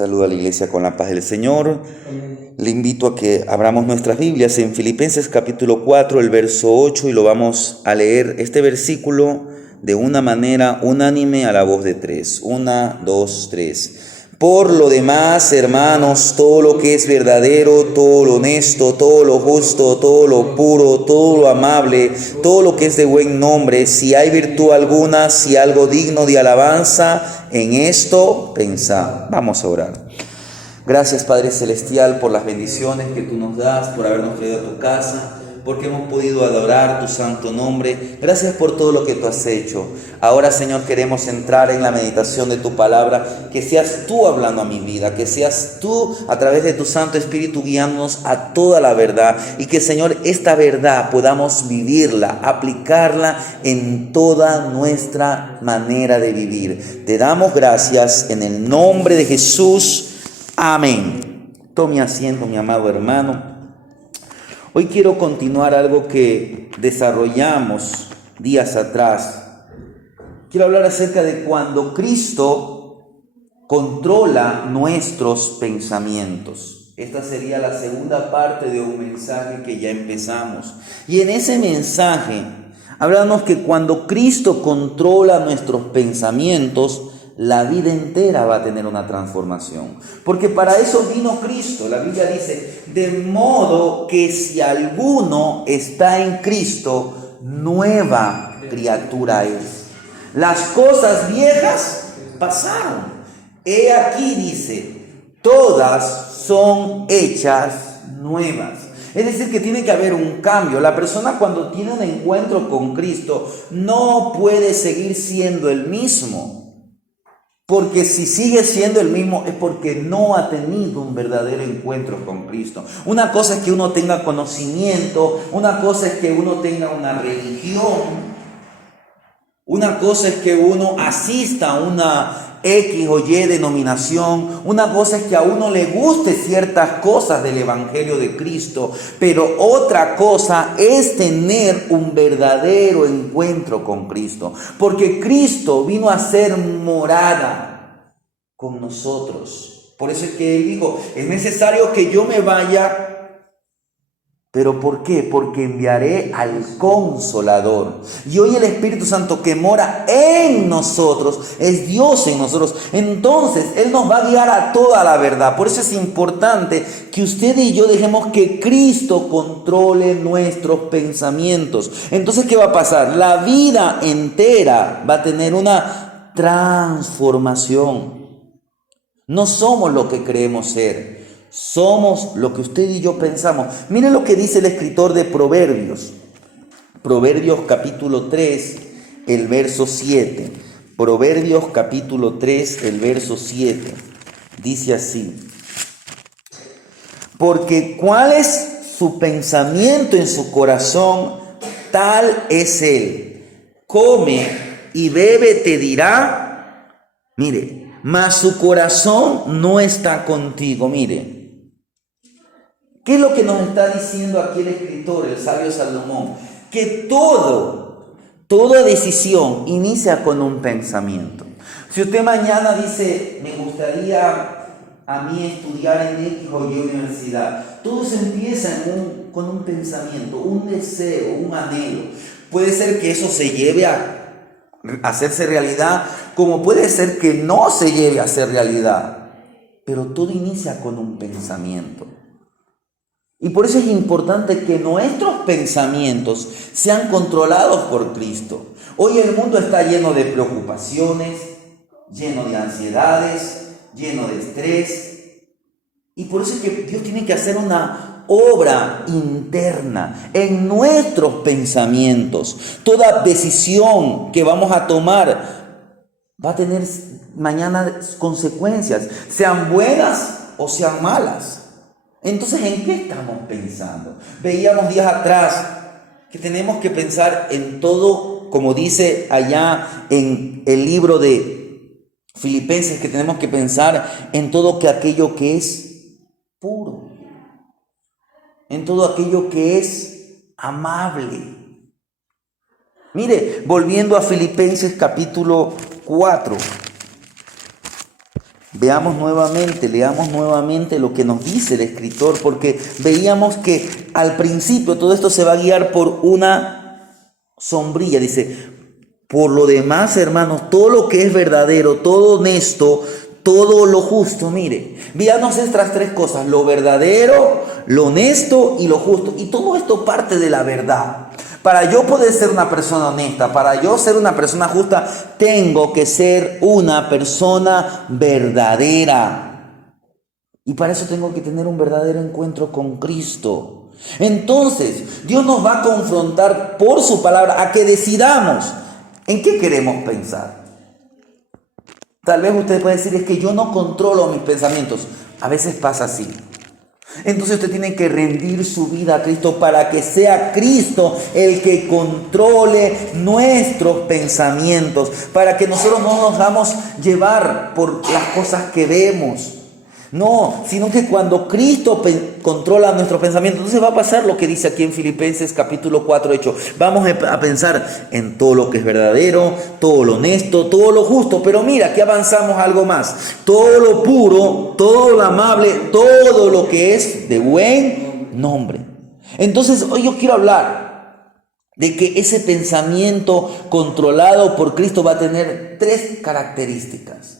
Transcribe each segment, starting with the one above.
Saludo a la iglesia con la paz del Señor. Le invito a que abramos nuestras Biblias en Filipenses capítulo 4, el verso 8, y lo vamos a leer este versículo de una manera unánime a la voz de tres. 1, 2, 3. Por lo demás, hermanos, todo lo que es verdadero, todo lo honesto, todo lo justo, todo lo puro, todo lo amable, todo lo que es de buen nombre, si hay virtud alguna, si algo digno de alabanza, en esto pensad. Vamos a orar. Gracias, Padre Celestial, por las bendiciones que tú nos das, por habernos traído a tu casa, porque hemos podido adorar tu santo nombre. Gracias por todo lo que tú has hecho. Ahora, Señor, queremos entrar en la meditación de tu palabra, que seas tú hablando a mi vida, que seas tú a través de tu Santo Espíritu guiándonos a toda la verdad, y que, Señor, esta verdad podamos vivirla, aplicarla en toda nuestra manera de vivir. Te damos gracias en el nombre de Jesús. Amén. Tome asiento, mi amado hermano. Hoy quiero continuar algo que desarrollamos días atrás. Quiero hablar acerca de cuando Cristo controla nuestros pensamientos. Esta sería la segunda parte de un mensaje que ya empezamos. Y en ese mensaje hablamos que cuando Cristo controla nuestros pensamientos, la vida entera va a tener una transformación. Porque para eso vino Cristo. La Biblia dice, de modo que si alguno está en Cristo, nueva criatura es. Las cosas viejas pasaron. He aquí, dice, todas son hechas nuevas. Es decir, que tiene que haber un cambio. La persona, cuando tiene un encuentro con Cristo, no puede seguir siendo el mismo. Porque si sigue siendo el mismo es porque no ha tenido un verdadero encuentro con Cristo. Una cosa es que uno tenga conocimiento, una cosa es que uno tenga una religión, una cosa es que uno asista a una X o Y denominación, una cosa es que a uno le guste ciertas cosas del Evangelio de Cristo, pero otra cosa es tener un verdadero encuentro con Cristo, porque Cristo vino a ser morada con nosotros. Por eso es que Él dijo, es necesario que yo me vaya. ¿Pero por qué? Porque enviaré al Consolador. Y hoy el Espíritu Santo que mora en nosotros, es Dios en nosotros. Entonces, Él nos va a guiar a toda la verdad. Por eso es importante que usted y yo dejemos que Cristo controle nuestros pensamientos. Entonces, ¿qué va a pasar? La vida entera va a tener una transformación. No somos lo que creemos ser. Somos lo que usted y yo pensamos. Miren lo que dice el escritor de Proverbios. Proverbios capítulo 3, el verso 7. Proverbios capítulo 3, el verso 7. Dice así. Porque cuál es su pensamiento en su corazón, tal es él. Come y bebe, te dirá. Mire, mas su corazón no está contigo. Mire. ¿Qué es lo que nos está diciendo aquí el escritor, el sabio Salomón? Que toda decisión inicia con un pensamiento. Si usted mañana dice, me gustaría a mí estudiar en X o Y universidad, todo se empieza con un pensamiento, un deseo, un anhelo. Puede ser que eso se lleve a hacerse realidad, como puede ser que no se lleve a ser realidad. Pero todo inicia con un pensamiento. Y por eso es importante que nuestros pensamientos sean controlados por Cristo. Hoy el mundo está lleno de preocupaciones, lleno de ansiedades, lleno de estrés. Y por eso es que Dios tiene que hacer una obra interna en nuestros pensamientos. Toda decisión que vamos a tomar va a tener mañana consecuencias, sean buenas o sean malas. Entonces, ¿en qué estamos pensando? Veíamos días atrás que tenemos que pensar en todo, como dice allá en el libro de Filipenses, que tenemos que pensar en todo aquello que es puro, en todo aquello que es amable. Mire, volviendo a Filipenses capítulo 4. Leamos nuevamente lo que nos dice el escritor, porque veíamos que al principio todo esto se va a guiar por una sombrilla. Dice, por lo demás, hermanos, todo lo que es verdadero, todo honesto, todo lo justo. Mire, veamos estas tres cosas: lo verdadero, lo honesto y lo justo. Y todo esto parte de la verdad. Para yo poder ser una persona honesta, para yo ser una persona justa, tengo que ser una persona verdadera. Y para eso tengo que tener un verdadero encuentro con Cristo. Entonces, Dios nos va a confrontar por su palabra a que decidamos en qué queremos pensar. Tal vez usted puede decir, es que yo no controlo mis pensamientos. A veces pasa así. Entonces usted tiene que rendir su vida a Cristo para que sea Cristo el que controle nuestros pensamientos, para que nosotros no nos dejamos llevar por las cosas que vemos. No, sino que cuando Cristo controla nuestros pensamientos, entonces va a pasar lo que dice aquí en Filipenses capítulo 4, 8. Vamos a pensar en todo lo que es verdadero, todo lo honesto, todo lo justo. Pero mira, aquí avanzamos algo más. Todo lo puro, todo lo amable, todo lo que es de buen nombre. Entonces, hoy yo quiero hablar de que ese pensamiento controlado por Cristo va a tener tres características.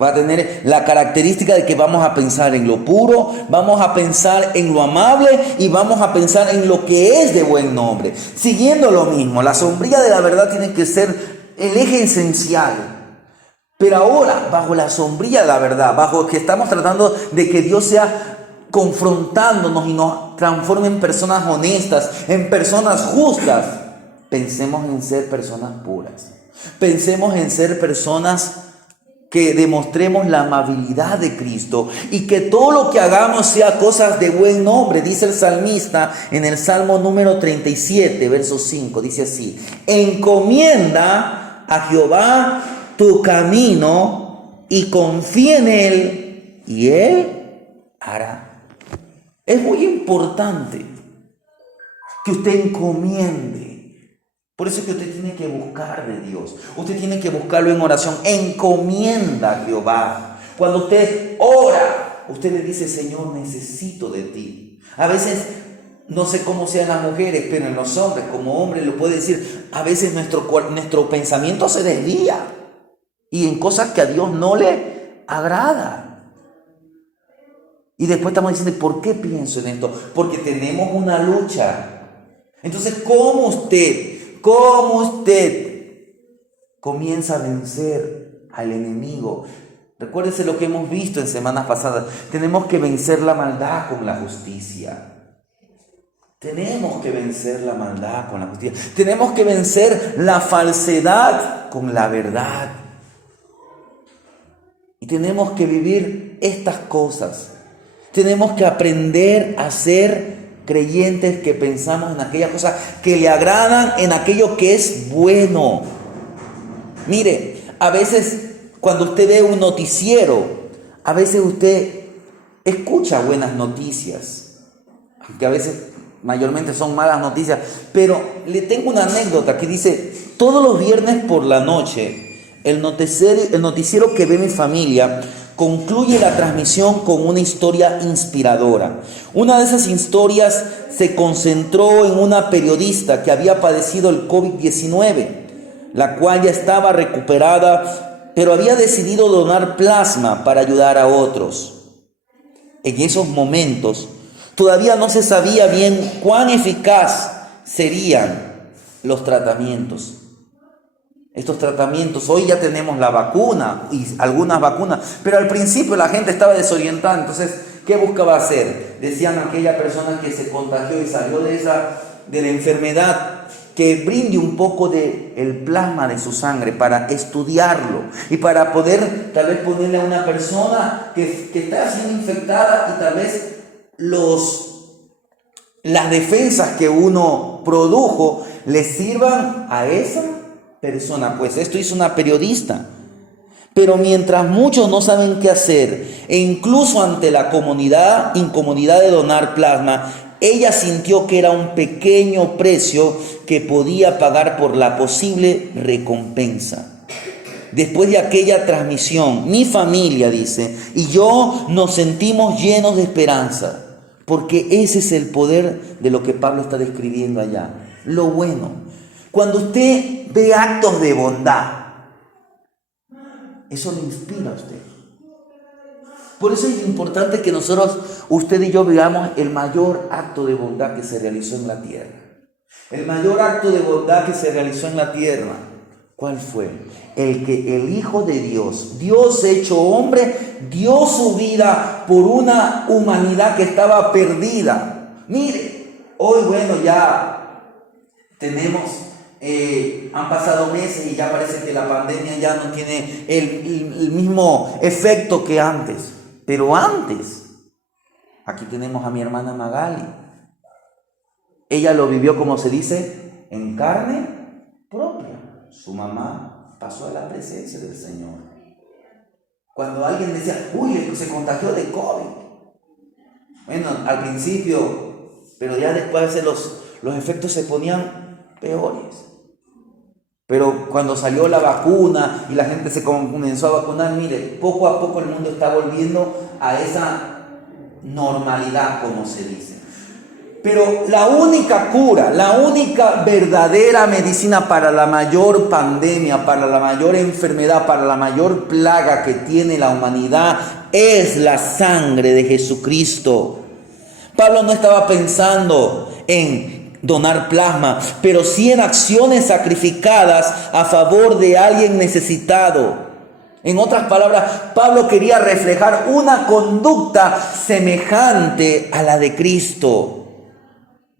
Va a tener la característica de que vamos a pensar en lo puro, vamos a pensar en lo amable y vamos a pensar en lo que es de buen nombre. Siguiendo lo mismo, la sombrilla de la verdad tiene que ser el eje esencial. Pero ahora, bajo la sombrilla de la verdad, bajo que estamos tratando de que Dios sea confrontándonos y nos transforme en personas honestas, en personas justas, pensemos en ser personas puras. Pensemos en ser personas que demostremos la amabilidad de Cristo y que todo lo que hagamos sea cosas de buen nombre. Dice el salmista en el Salmo número 37, verso 5, dice así: encomienda a Jehová tu camino y confía en Él y Él hará. Es muy importante que usted encomiende. Por eso es que usted tiene que buscar de Dios. Usted tiene que buscarlo en oración. Encomienda a Jehová. Cuando usted ora, usted le dice: Señor, necesito de ti. A veces, no sé cómo sean las mujeres, pero en los hombres, como hombre, lo puede decir, a veces nuestro pensamiento se desvía y en cosas que a Dios no le agrada. Y después estamos diciendo: ¿por qué pienso en esto? Porque tenemos una lucha. Entonces, ¿cómo usted comienza a vencer al enemigo? Recuérdese lo que hemos visto en semanas pasadas. Tenemos que vencer la maldad con la justicia. Tenemos que vencer la maldad con la justicia. Tenemos que vencer la falsedad con la verdad. Y tenemos que vivir estas cosas. Tenemos que aprender a ser creyentes que pensamos en aquellas cosas que le agradan, en aquello que es bueno. Mire, a veces cuando usted ve un noticiero, a veces usted escucha buenas noticias, aunque a veces mayormente son malas noticias. Pero le tengo una anécdota que dice: todos los viernes por la noche, el noticiero que ve mi familia concluye la transmisión con una historia inspiradora. Una de esas historias se concentró en una periodista que había padecido el COVID-19, la cual ya estaba recuperada, pero había decidido donar plasma para ayudar a otros. En esos momentos, todavía no se sabía bien cuán eficaz serían los tratamientos. Estos tratamientos, hoy ya tenemos la vacuna y algunas vacunas, pero al principio la gente estaba desorientada. Entonces, ¿qué buscaba hacer? Decían a aquella persona que se contagió y salió de la enfermedad, que brinde un poco del plasma de su sangre para estudiarlo y para poder tal vez ponerle a una persona que está siendo infectada, y tal vez las defensas que uno produjo le sirvan a esa persona. Pues esto hizo una periodista. Pero mientras muchos no saben qué hacer, e incluso ante la incomodidad de donar plasma, ella sintió que era un pequeño precio que podía pagar por la posible recompensa. después de aquella transmisión, mi familia, dice, y yo nos sentimos llenos de esperanza, porque ese es el poder de lo que Pablo está describiendo allá. Lo bueno. Cuando usted ve actos de bondad, eso le inspira a usted. Por eso es importante que nosotros, usted y yo, veamos el mayor acto de bondad que se realizó en la tierra. El mayor acto de bondad que se realizó en la tierra, ¿cuál fue? El que el Hijo de Dios, Dios hecho hombre, dio su vida por una humanidad que estaba perdida. Mire, hoy bueno, ya tenemos, han pasado meses y ya parece que la pandemia ya no tiene el mismo efecto que antes. Pero antes, aquí tenemos a mi hermana Magali. Ella lo vivió, como se dice, en carne propia. Su mamá pasó a la presencia del Señor. Cuando alguien decía, uy, se contagió de COVID. Bueno, al principio, pero ya después los efectos se ponían peores. Pero cuando salió la vacuna y la gente se comenzó a vacunar, mire, poco a poco el mundo está volviendo a esa normalidad, como se dice. Pero la única cura, la única verdadera medicina para la mayor pandemia, para la mayor enfermedad, para la mayor plaga que tiene la humanidad, es la sangre de Jesucristo. Pablo no estaba pensando en donar plasma, pero sí en acciones sacrificadas a favor de alguien necesitado. En otras palabras, Pablo quería reflejar una conducta semejante a la de Cristo.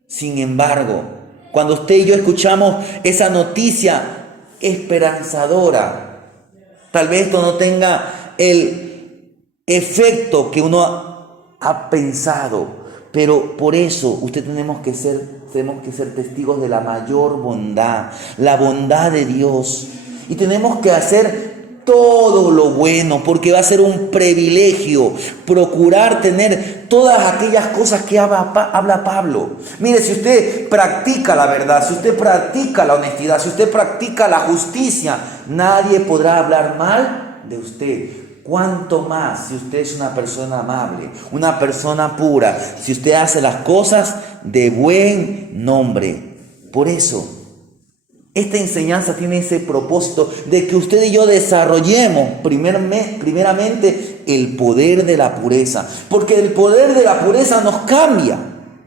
Sin embargo, cuando usted y yo escuchamos esa noticia esperanzadora, tal vez esto no tenga el efecto que uno ha pensado, pero por eso tenemos que ser testigos de la mayor bondad, la bondad de Dios. Y tenemos que hacer todo lo bueno, porque va a ser un privilegio procurar tener todas aquellas cosas que habla Pablo. Mire, si usted practica la verdad, si usted practica la honestidad, si usted practica la justicia, nadie podrá hablar mal de usted. Cuanto más si usted es una persona amable, una persona pura, si usted hace las cosas de buen nombre. Por eso, esta enseñanza tiene ese propósito de que usted y yo desarrollemos primeramente el poder de la pureza. Porque el poder de la pureza nos cambia.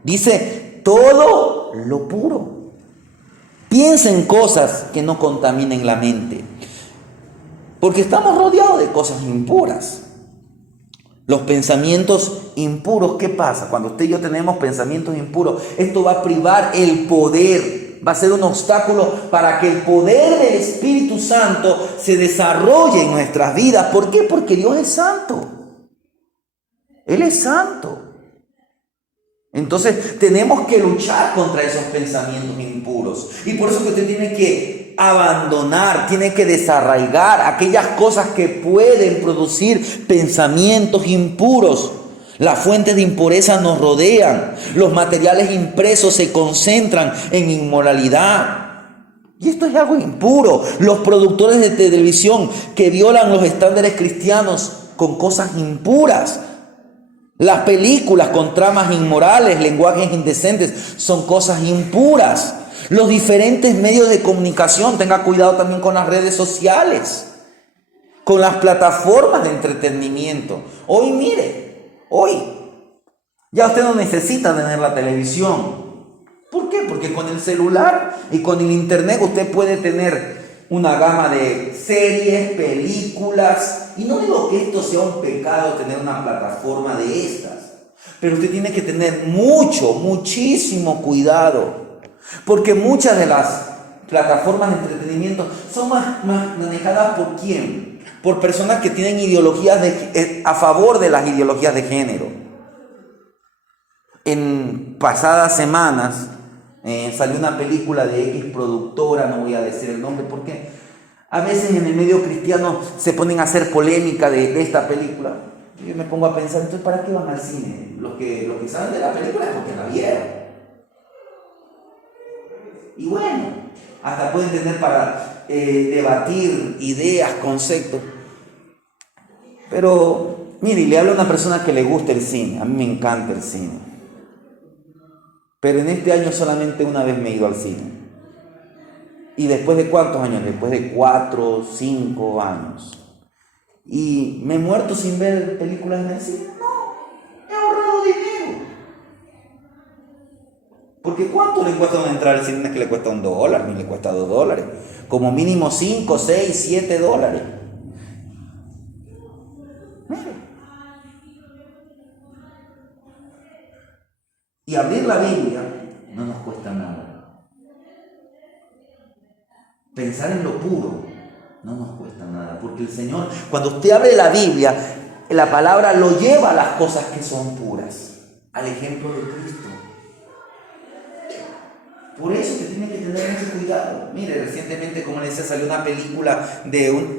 Dice, todo lo puro. Piensa en cosas que no contaminen la mente. Porque estamos rodeados de cosas impuras. Los pensamientos impuros, ¿qué pasa? Cuando usted y yo tenemos pensamientos impuros, esto va a privar el poder, va a ser un obstáculo para que el poder del Espíritu Santo se desarrolle en nuestras vidas. ¿Por qué? Porque Dios es santo. Él es santo. Entonces tenemos que luchar contra esos pensamientos impuros. Y por eso que usted tiene que abandonar, tiene que desarraigar aquellas cosas que pueden producir pensamientos impuros. Las fuentes de impureza nos rodean. Los materiales impresos se concentran en inmoralidad. Y esto es algo impuro. Los productores de televisión que violan los estándares cristianos con cosas impuras. Las películas con tramas inmorales, lenguajes indecentes, son cosas impuras. Los diferentes medios de comunicación, tenga cuidado también con las redes sociales, con las plataformas de entretenimiento. Hoy, mire, hoy ya usted no necesita tener la televisión. ¿Por qué? Porque con el celular y con el internet usted puede tener una gama de series, películas. Y no digo que esto sea un pecado tener una plataforma de estas, pero usted tiene que tener muchísimo cuidado. Porque muchas de las plataformas de entretenimiento son más manejadas ¿por quién? Por personas que tienen ideologías a favor de las ideologías de género. En pasadas semanas salió una película de X productora, no voy a decir el nombre porque a veces en el medio cristiano se ponen a hacer polémica de esta película. Yo me pongo a pensar, entonces ¿para qué van al cine? Los que saben de la película es porque la vieron. Y bueno, hasta pueden tener para debatir ideas, conceptos. Pero, mire, le hablo a una persona que le gusta el cine. A mí me encanta el cine. Pero en este año solamente una vez me he ido al cine. ¿Y después de cuántos años? Después de 4, 5 años. ¿Y me he muerto sin ver películas en el cine? No, he ahorrado dinero. Porque ¿cuánto le cuesta una entrada al cine? No es que le cuesta $1, ni le cuesta $2. Como mínimo 5, 6, 7 dólares. Y abrir la Biblia no nos cuesta nada. Pensar en lo puro no nos cuesta nada. Porque el Señor, cuando usted abre la Biblia, la palabra lo lleva a las cosas que son puras. Al ejemplo de Cristo. Por eso usted tiene que tener mucho cuidado. Mire, recientemente, como le decía, salió una película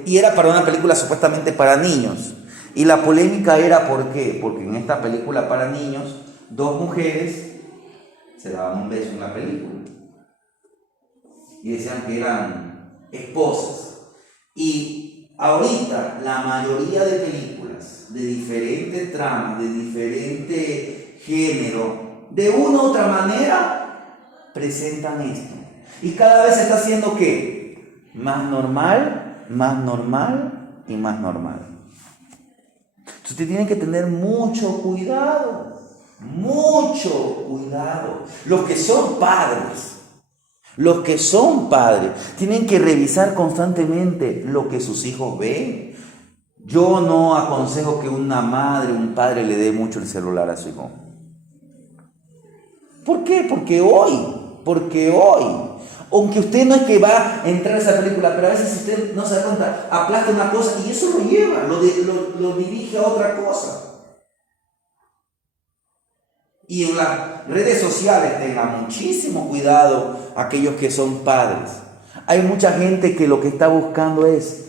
y era para una película supuestamente para niños. Y la polémica era ¿por qué? Porque en esta película para niños, 2 mujeres se daban un beso en la película. Y decían que eran esposas. Y ahorita la mayoría de películas de diferentes tramas, de diferente género, de una u otra manera presentan esto. Y cada vez se está haciendo ¿qué? Más normal y más normal. Entonces usted tiene que tener mucho cuidado. Los que son padres, tienen que revisar constantemente lo que sus hijos ven. Yo no aconsejo que una madre, un padre le dé mucho el celular a su hijo. ¿Por qué? Porque hoy, aunque usted no es que va a entrar a esa película, pero a veces usted no se da cuenta, aplasta una cosa y eso lo lleva, lo dirige a otra cosa. Y en las redes sociales tengan muchísimo cuidado aquellos que son padres. Hay mucha gente que lo que está buscando es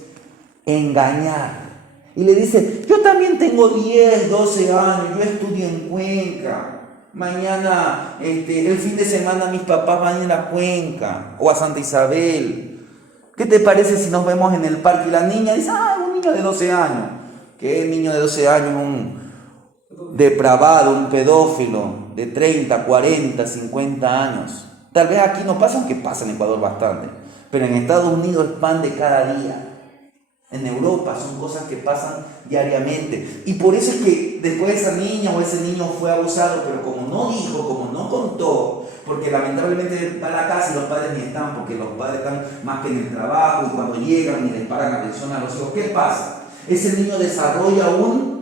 engañar. Y le dice, yo también tengo 10, 12 años, yo estudio en Cuenca. Mañana, el fin de semana mis papás van a ir a Cuenca o a Santa Isabel. ¿Qué te parece si nos vemos en el parque? Y la niña dice, un niño de 12 años. ¿Qué niño de 12 años? Un depravado, un pedófilo de 30, 40, 50 años. Tal vez aquí no pasa, aunque pasa en Ecuador bastante, pero en Estados Unidos es pan de cada día. En Europa son cosas que pasan diariamente. Y por eso es que después esa niña o ese niño fue abusado, pero como no dijo, como no contó, porque lamentablemente va a la casa y los padres ni están, porque los padres están más que en el trabajo y cuando llegan y les paran atención a los hijos, ¿qué pasa? Ese niño desarrolla un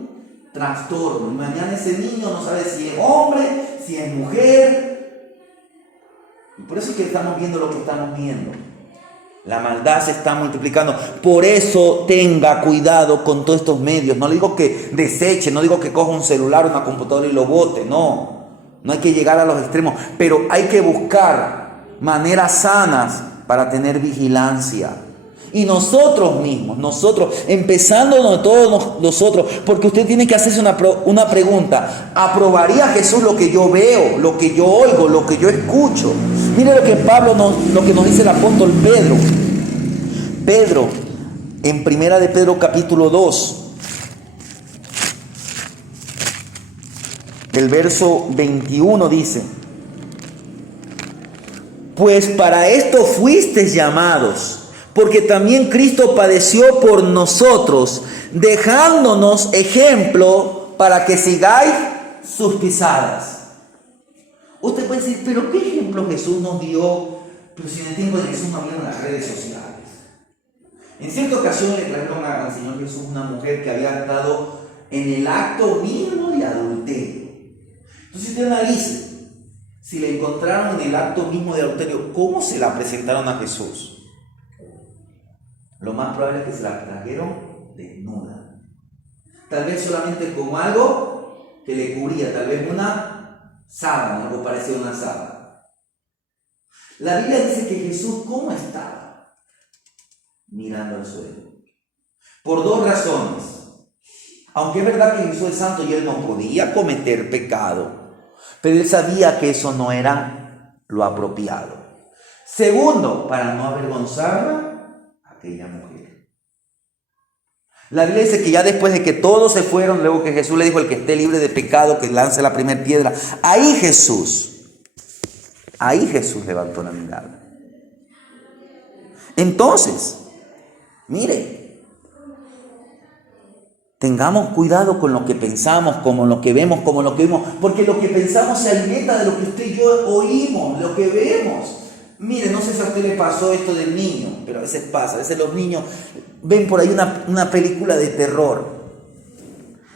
trastorno y mañana ese niño no sabe si es hombre, si es mujer. Y por eso es que estamos viendo lo que estamos viendo. La maldad se está multiplicando. Por eso tenga cuidado con todos estos medios. No le digo que deseche, no digo que coja un celular o una computadora y lo bote. No hay que llegar a los extremos. Pero hay que buscar maneras sanas para tener vigilancia. Y nosotros mismos, empezando todos nosotros, porque usted tiene que hacerse una pregunta. ¿Aprobaría Jesús lo que yo veo, lo que yo oigo, lo que yo escucho? Mire lo que lo que nos dice el apóstol Pedro. Pedro, en Primera de Pedro capítulo 2, el verso 21 dice: pues para esto fuisteis llamados, porque también Cristo padeció por nosotros, dejándonos ejemplo para que sigáis sus pisadas. Usted puede decir, pero ¿qué ejemplo Jesús nos dio? Pero si en el tiempo de Jesús no había las redes sociales. En cierta ocasión le trajeron al Señor Jesús una mujer que había estado en el acto mismo de adulterio. Entonces usted analice, si le encontraron en el acto mismo de adulterio, ¿cómo se la presentaron a Jesús? Lo más probable es que se la trajeron desnuda. Tal vez solamente con algo que le cubría, tal vez una sábana, algo parecido a una sábana. La Biblia dice que Jesús, ¿cómo estaba? Mirando al suelo. Por 2 razones. Aunque es verdad que Jesús es santo y él no podía cometer pecado, pero él sabía que eso no era lo apropiado. Segundo, para no avergonzarla aquella mujer. La Biblia dice que ya después de que todos se fueron, luego que Jesús le dijo: el que esté libre de pecado, que lance la primera piedra. Ahí Jesús levantó la mirada. Entonces, mire, tengamos cuidado con lo que pensamos, con lo que vemos, como lo que vimos, porque lo que pensamos se alimenta de lo que usted y yo oímos, lo que vemos. Mire, no sé si a usted le pasó esto del niño, pero a veces pasa, a veces los niños ven por ahí una película de terror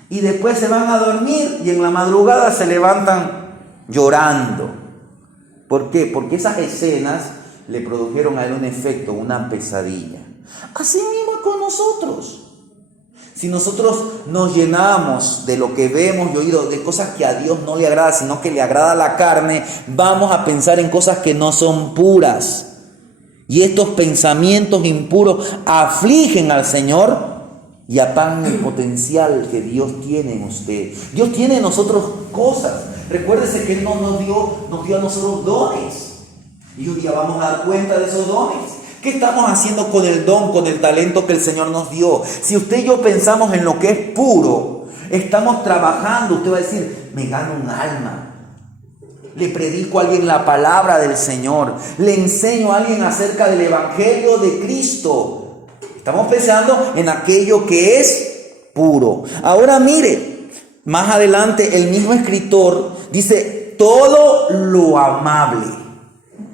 y después se van a dormir y en la madrugada se levantan llorando. ¿Por qué? Porque esas escenas le produjeron a él un efecto, una pesadilla. Así mismo con nosotros. Si nosotros nos llenamos de lo que vemos y oído, de cosas que a Dios no le agrada, sino que le agrada la carne, vamos a pensar en cosas que no son puras. Y estos pensamientos impuros afligen al Señor y apagan el potencial que Dios tiene en usted. Dios tiene en nosotros cosas. Recuérdese que Él nos dio a nosotros dones. Y un día vamos a dar cuenta de esos dones. ¿Qué estamos haciendo con el don, con el talento que el Señor nos dio? Si usted y yo pensamos en lo que es puro, estamos trabajando. Usted va a decir: me gano un alma, le predico a alguien la palabra del Señor, le enseño a alguien acerca del Evangelio de Cristo. Estamos pensando en aquello que es puro. Ahora mire, más adelante el mismo escritor dice: todo lo amable.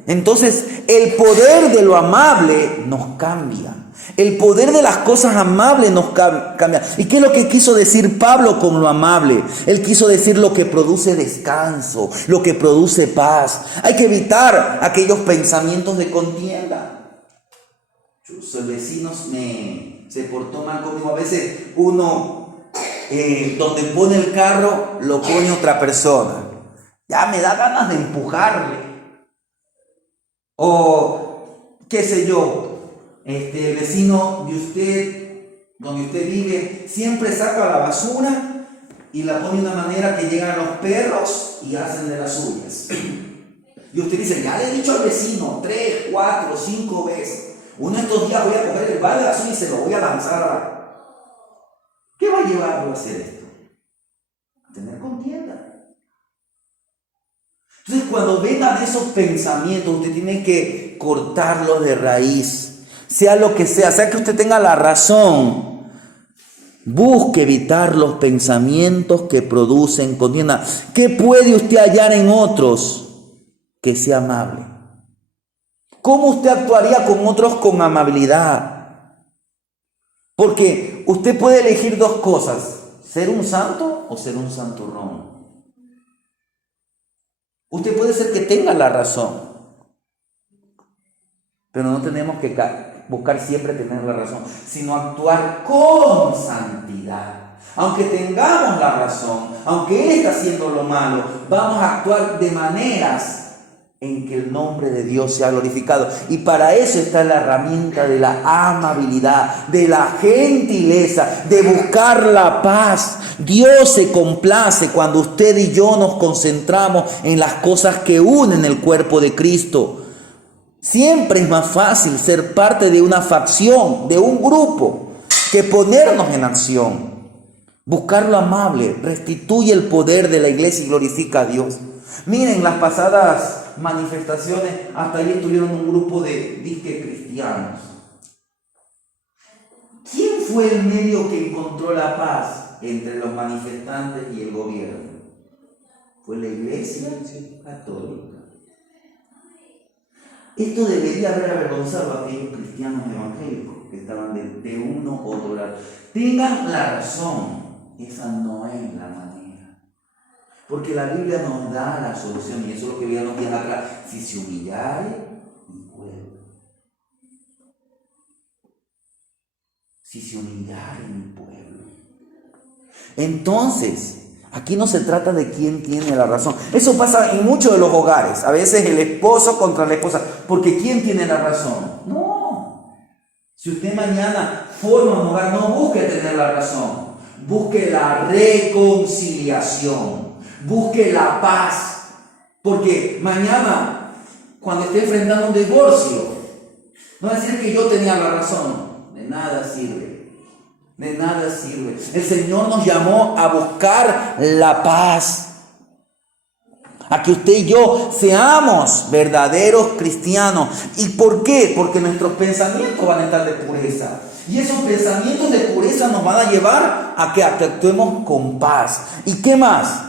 Entonces, el poder de lo amable nos cambia. El poder de las cosas amables nos cambia. ¿Y qué es lo que quiso decir Pablo con lo amable? Él quiso decir lo que produce descanso, lo que produce paz. Hay que evitar aquellos pensamientos de contienda. El vecino se portó mal conmigo. A veces uno, donde pone el carro, lo pone otra persona. Ya me da ganas de empujarle. O, qué sé yo, el vecino de usted, donde usted vive, siempre saca la basura y la pone de una manera que llegan los perros y hacen de las suyas. Y usted dice: ya le he dicho al vecino 3, 4, 5 veces. Uno de estos días voy a coger el balde de basura y se lo voy a lanzar a la... ¿Qué va a llevarlo a hacer esto? A tener contienda. Entonces, cuando vengan esos pensamientos, usted tiene que cortarlos de raíz. Sea lo que sea que usted tenga la razón, busque evitar los pensamientos que producen contienda. ¿Qué puede usted hallar en otros que sea amable? ¿Cómo usted actuaría con otros con amabilidad? Porque usted puede elegir dos cosas: ser un santo o ser un santurrón. Usted puede ser que tenga la razón, pero no tenemos que buscar siempre tener la razón, sino actuar con santidad. Aunque tengamos la razón, aunque Él está haciendo lo malo, vamos a actuar de maneras en que el nombre de Dios sea glorificado. Y para eso está la herramienta de la amabilidad, de la gentileza, de buscar la paz. Dios se complace cuando usted y yo nos concentramos en las cosas que unen el cuerpo de Cristo. Siempre es más fácil ser parte de una facción, de un grupo, que ponernos en acción. Buscar lo amable restituye el poder de la iglesia y glorifica a Dios. Miren, las pasadas manifestaciones, hasta ahí estuvieron un grupo de disque cristianos. ¿Quién fue el medio que encontró la paz entre los manifestantes y el gobierno? Fue la iglesia católica. Esto debería haber avergonzado a aquellos cristianos evangélicos que estaban de uno u otro lado. Tengan la razón, esa no es la manera. Porque la Biblia nos da la solución, y eso es lo que veía los días atrás: si se humillare mi pueblo. Si se humillare mi pueblo. Entonces, aquí no se trata de quién tiene la razón. Eso pasa en muchos de los hogares. A veces el esposo contra la esposa. Porque ¿quién tiene la razón? No. Si usted mañana forma un hogar, no busque tener la razón. Busque la reconciliación. Busque la paz. Porque mañana, cuando esté enfrentando un divorcio, No decir que yo tenía la razón. De nada sirve. De nada sirve. El Señor nos llamó a buscar la paz. A que usted y yo seamos verdaderos cristianos. ¿Y por qué? Porque nuestros pensamientos van a estar de pureza. Y esos pensamientos de pureza nos van a llevar a que actuemos con paz. ¿Y qué más?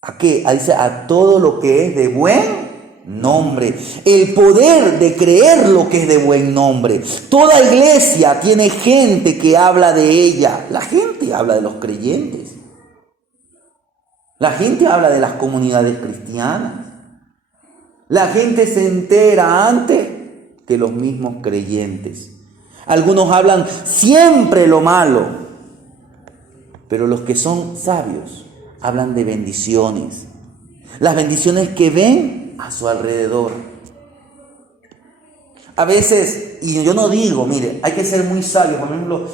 ¿A qué? Dice, a todo lo que es de buen nombre. El poder de creer lo que es de buen nombre. Toda iglesia tiene gente que habla de ella. La gente habla de los creyentes. La gente habla de las comunidades cristianas. La gente se entera antes que los mismos creyentes. Algunos hablan siempre lo malo, pero los que son sabios hablan de bendiciones. Las bendiciones que ven a su alrededor. A veces, y yo no digo, mire, hay que ser muy sabio. Por ejemplo,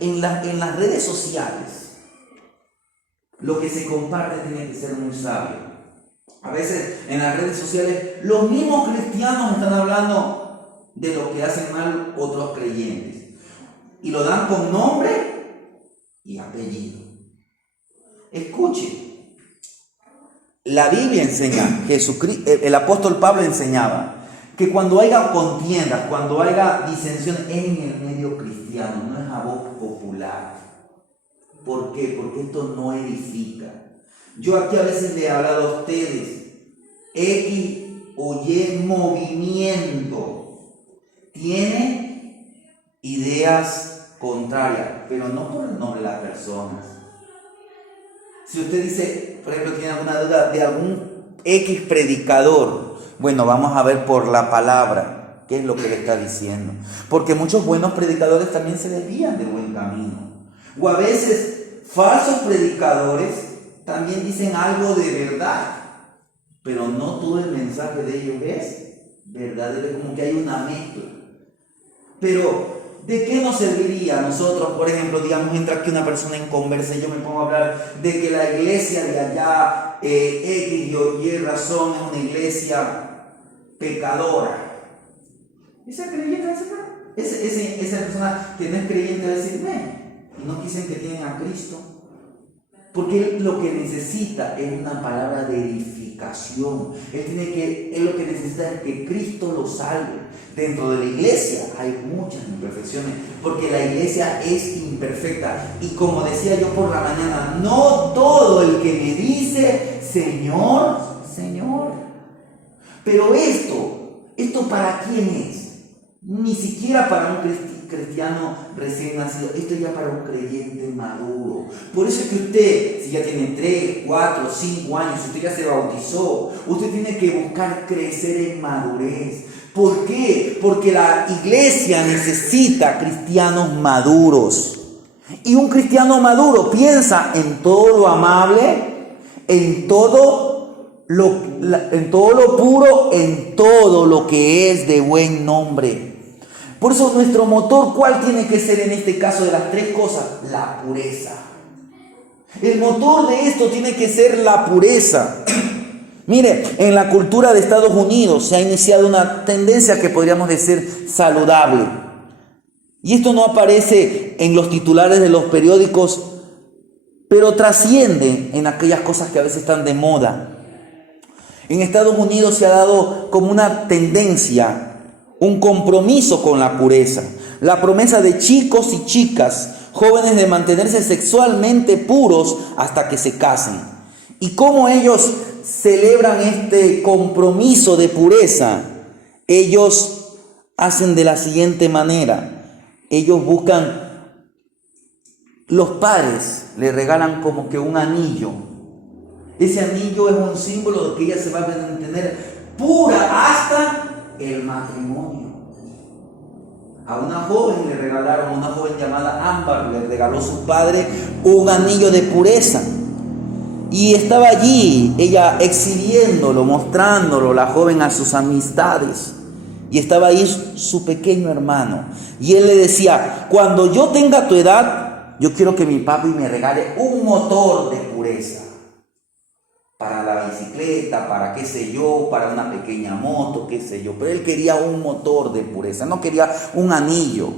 en las redes sociales, lo que se comparte tiene que ser muy sabio. A veces en las redes sociales los mismos cristianos están hablando de lo que hacen mal otros creyentes. Y lo dan con nombre y apellido. Escuche. La Biblia enseña, el apóstol Pablo enseñaba, que cuando haya contiendas, cuando haya disensión en el medio cristiano, no es a voz popular. ¿Por qué? Porque esto no edifica. Yo aquí a veces le he hablado a ustedes, X o Y movimiento tiene ideas contrarias, pero no por el nombre de las personas. Si usted dice, por ejemplo, tiene alguna duda de algún X predicador, bueno, vamos a ver por la palabra, qué es lo que le está diciendo. Porque muchos buenos predicadores también se desvían de buen camino. O a veces falsos predicadores también dicen algo de verdad, pero no todo el mensaje de ellos es verdadero, como que hay una mezcla. Pero, ¿de qué nos serviría a nosotros, por ejemplo, digamos, entra aquí una persona en conversa y yo me pongo a hablar de que la iglesia de allá, X o Y razón, es una iglesia pecadora? Esa creyente va a decir, no. Esa persona que no es creyente va a decir, y no dicen que tienen a Cristo. Porque él lo que necesita es una palabra de edificación. Él lo que necesita es que Cristo lo salve. Dentro de la iglesia hay muchas imperfecciones, porque la iglesia es imperfecta. Y como decía yo por la mañana, no todo el que me dice Señor, Señor. Pero ¿esto para quién es? Ni siquiera para un cristiano recién nacido. Esto ya para un creyente maduro. Por eso es que usted, si ya tiene 3, 4, 5 años, usted ya se bautizó, usted tiene que buscar crecer en madurez. ¿Por qué? Porque la iglesia necesita cristianos maduros. Y un cristiano maduro piensa en todo lo amable, en todo lo puro, en todo lo que es de buen nombre. Por eso nuestro motor, ¿cuál tiene que ser en este caso de las 3 cosas? La pureza. El motor de esto tiene que ser la pureza. Mire, en la cultura de Estados Unidos se ha iniciado una tendencia que podríamos decir saludable. Y esto no aparece en los titulares de los periódicos, pero trasciende en aquellas cosas que a veces están de moda. En Estados Unidos se ha dado como una tendencia, un compromiso con la pureza. La promesa de chicos y chicas, jóvenes, de mantenerse sexualmente puros hasta que se casen. Y cómo ellos celebran este compromiso de pureza, ellos hacen de la siguiente manera. Ellos buscan, los padres le regalan como que un anillo. Ese anillo es un símbolo de que ella se va a mantener pura hasta el matrimonio. A una joven le regalaron, una joven llamada Ámbar, le regaló su padre un anillo de pureza. Y estaba allí ella exhibiéndolo, mostrándolo, la joven, a sus amistades. Y estaba ahí su pequeño hermano. Y él le decía, cuando yo tenga tu edad, yo quiero que mi papi me regale un motor de pureza. para la bicicleta, para qué sé yo, para una pequeña moto, qué sé yo. Pero él quería un motor de pureza, no quería un anillo.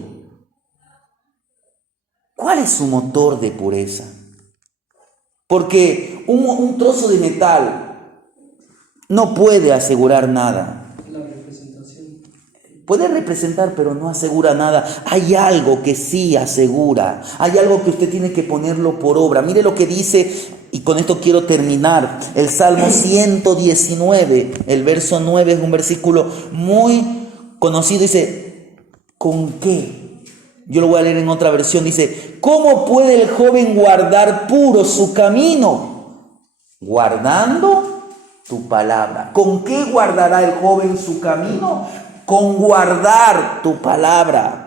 ¿Cuál es su motor de pureza? Porque un trozo de metal no puede asegurar nada. La representación. Puede representar, pero no asegura nada. Hay algo que sí asegura. Hay algo que usted tiene que ponerlo por obra. Mire lo que dice, y con esto quiero terminar. El Salmo 119, el verso 9 es un versículo muy conocido. Dice, ¿con qué? Yo lo voy a leer en otra versión. Dice, ¿cómo puede el joven guardar puro su camino? Guardando tu palabra. ¿Con qué guardará el joven su camino? Con guardar tu palabra.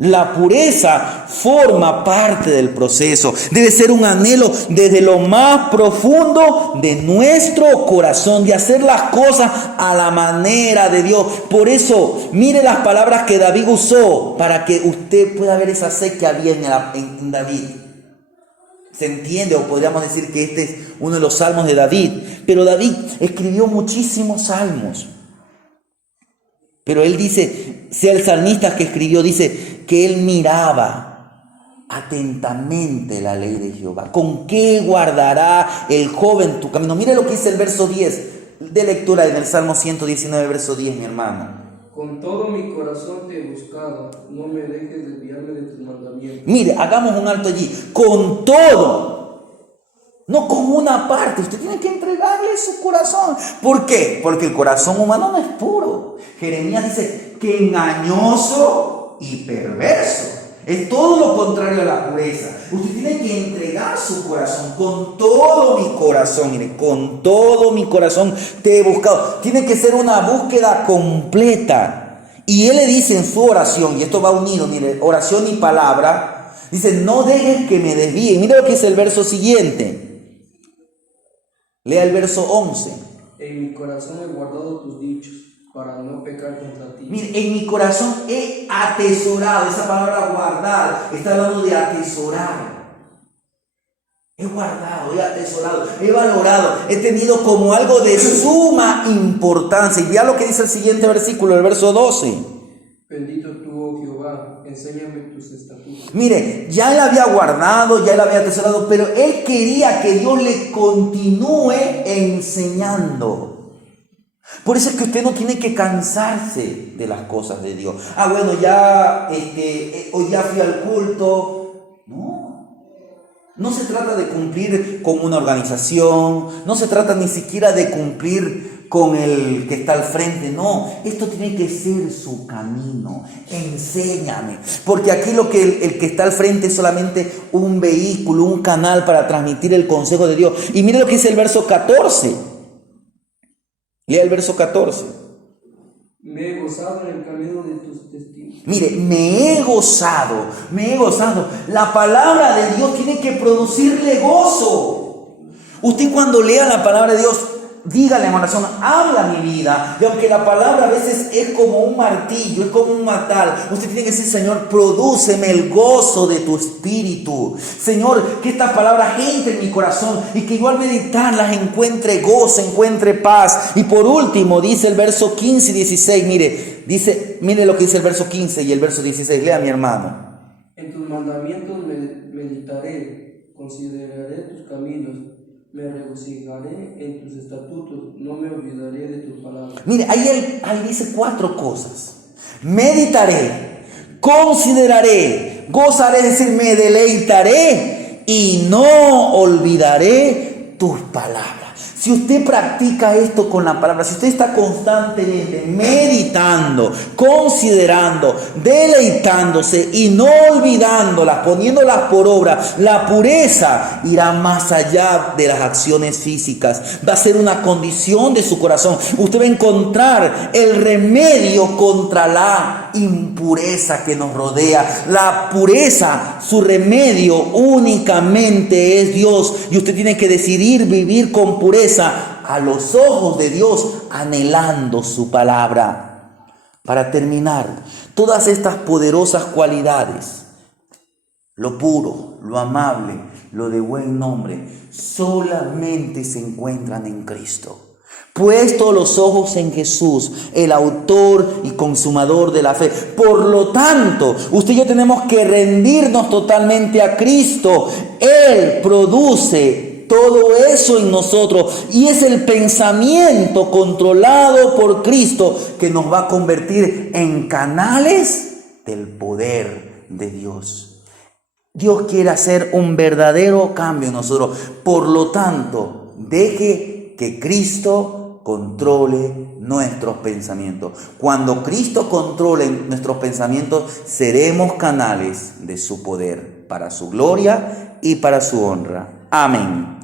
La pureza forma parte del proceso. Debe ser un anhelo desde lo más profundo de nuestro corazón, de hacer las cosas a la manera de Dios. Por eso, mire las palabras que David usó para que usted pueda ver esa sed que había en David. ¿Se entiende? O podríamos decir que este es uno de los salmos de David. Pero David escribió muchísimos salmos. Pero él dice, sea el salmista que escribió, dice que él miraba atentamente la ley de Jehová. ¿Con qué guardará el joven tu camino? Mire lo que dice el verso 10 de lectura en el Salmo 119, verso 10, mi hermano. Con todo mi corazón te he buscado, no me dejes desviarme de tus mandamientos. Mire, hagamos un alto allí. Con todo. No con una parte, usted tiene que entregarle su corazón. ¿Por qué? Porque el corazón humano no es puro. Jeremías dice que engañoso y perverso. Es todo lo contrario a la pureza. Usted tiene que entregar su corazón con todo mi corazón. Mire, con todo mi corazón te he buscado. Tiene que ser una búsqueda completa. Y él le dice en su oración, y esto va unido, mire, oración y palabra. Dice, no dejes que me desvíe. Mire lo que dice el verso siguiente. Lea el verso 11. En mi corazón he guardado tus dichos, para no pecar contra ti. Mire, en mi corazón he atesorado. Esa palabra guardar está hablando de atesorar. He guardado, he atesorado, he valorado, he tenido como algo de suma importancia. Y vea lo que dice el siguiente versículo, el verso 12. Bendito tú, oh Jehová, enséñame tus estatutos. Mire, ya él había guardado, ya él había atesorado, pero él quería que Dios le continúe enseñando. Por eso es que usted no tiene que cansarse de las cosas de Dios. Bueno, ya hoy ya fui al culto. No se trata de cumplir con una organización, no se trata ni siquiera de cumplir con el que está al frente, no, esto tiene que ser su camino. Enséñame, porque aquí lo que el que está al frente es solamente un vehículo, un canal para transmitir el consejo de Dios. Y mire lo que dice el verso 14. Lea el verso 14. Me he gozado en el camino de tus testigos. Mire, me he gozado. La palabra de Dios tiene que producirle gozo. Usted cuando lea la palabra de Dios, dígale en oración, habla mi vida. Y aunque la palabra a veces es como un martillo, es como un matal, usted tiene que decir, Señor, prodúceme el gozo de tu espíritu. Señor, que estas palabras entren en mi corazón y que yo al meditarlas encuentre gozo, encuentre paz. Y por último, dice el verso 15 y 16, mire lo que dice el verso 15 y el verso 16. Lea, mi hermano. En tus mandamientos meditaré, consideraré tus caminos. Me regocijaré en tus estatutos, no me olvidaré de tus palabras. Mire, ahí dice 4 cosas. Meditaré, consideraré, gozaré, es decir, me deleitaré y no olvidaré tus palabras. Si usted practica esto con la palabra, si usted está constantemente meditando, considerando, deleitándose y no olvidándolas, poniéndolas por obra, la pureza irá más allá de las acciones físicas. Va a ser una condición de su corazón. Usted va a encontrar el remedio contra la impureza que nos rodea. La pureza, su remedio únicamente es Dios. Y usted tiene que decidir vivir con pureza a los ojos de Dios, anhelando su palabra. Para terminar, todas estas poderosas cualidades, lo puro, lo amable, lo de buen nombre, solamente se encuentran en Cristo. Puesto los ojos en Jesús, el autor y consumador de la fe. Por lo tanto, usted y yo tenemos que rendirnos totalmente a Cristo. Él produce todo eso en nosotros y es el pensamiento controlado por Cristo que nos va a convertir en canales del poder de Dios. Dios quiere hacer un verdadero cambio en nosotros. Por lo tanto, deje que Cristo controle nuestros pensamientos. Cuando Cristo controle nuestros pensamientos, seremos canales de su poder para su gloria y para su honra. Amén.